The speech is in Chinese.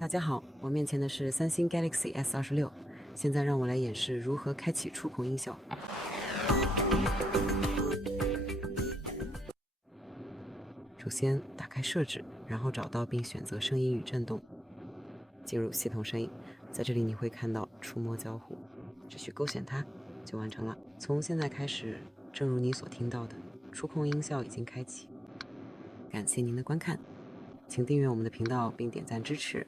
大家好，我面前的是三星 Galaxy S26，现在让我来演示如何开启触控音效。首先打开设置，然后找到并选择声音与震动，进入系统声音，在这里你会看到触摸交互，只需勾选它就完成了。从现在开始，正如你所听到的，触控音效已经开启。感谢您的观看，请订阅我们的频道并点赞支持。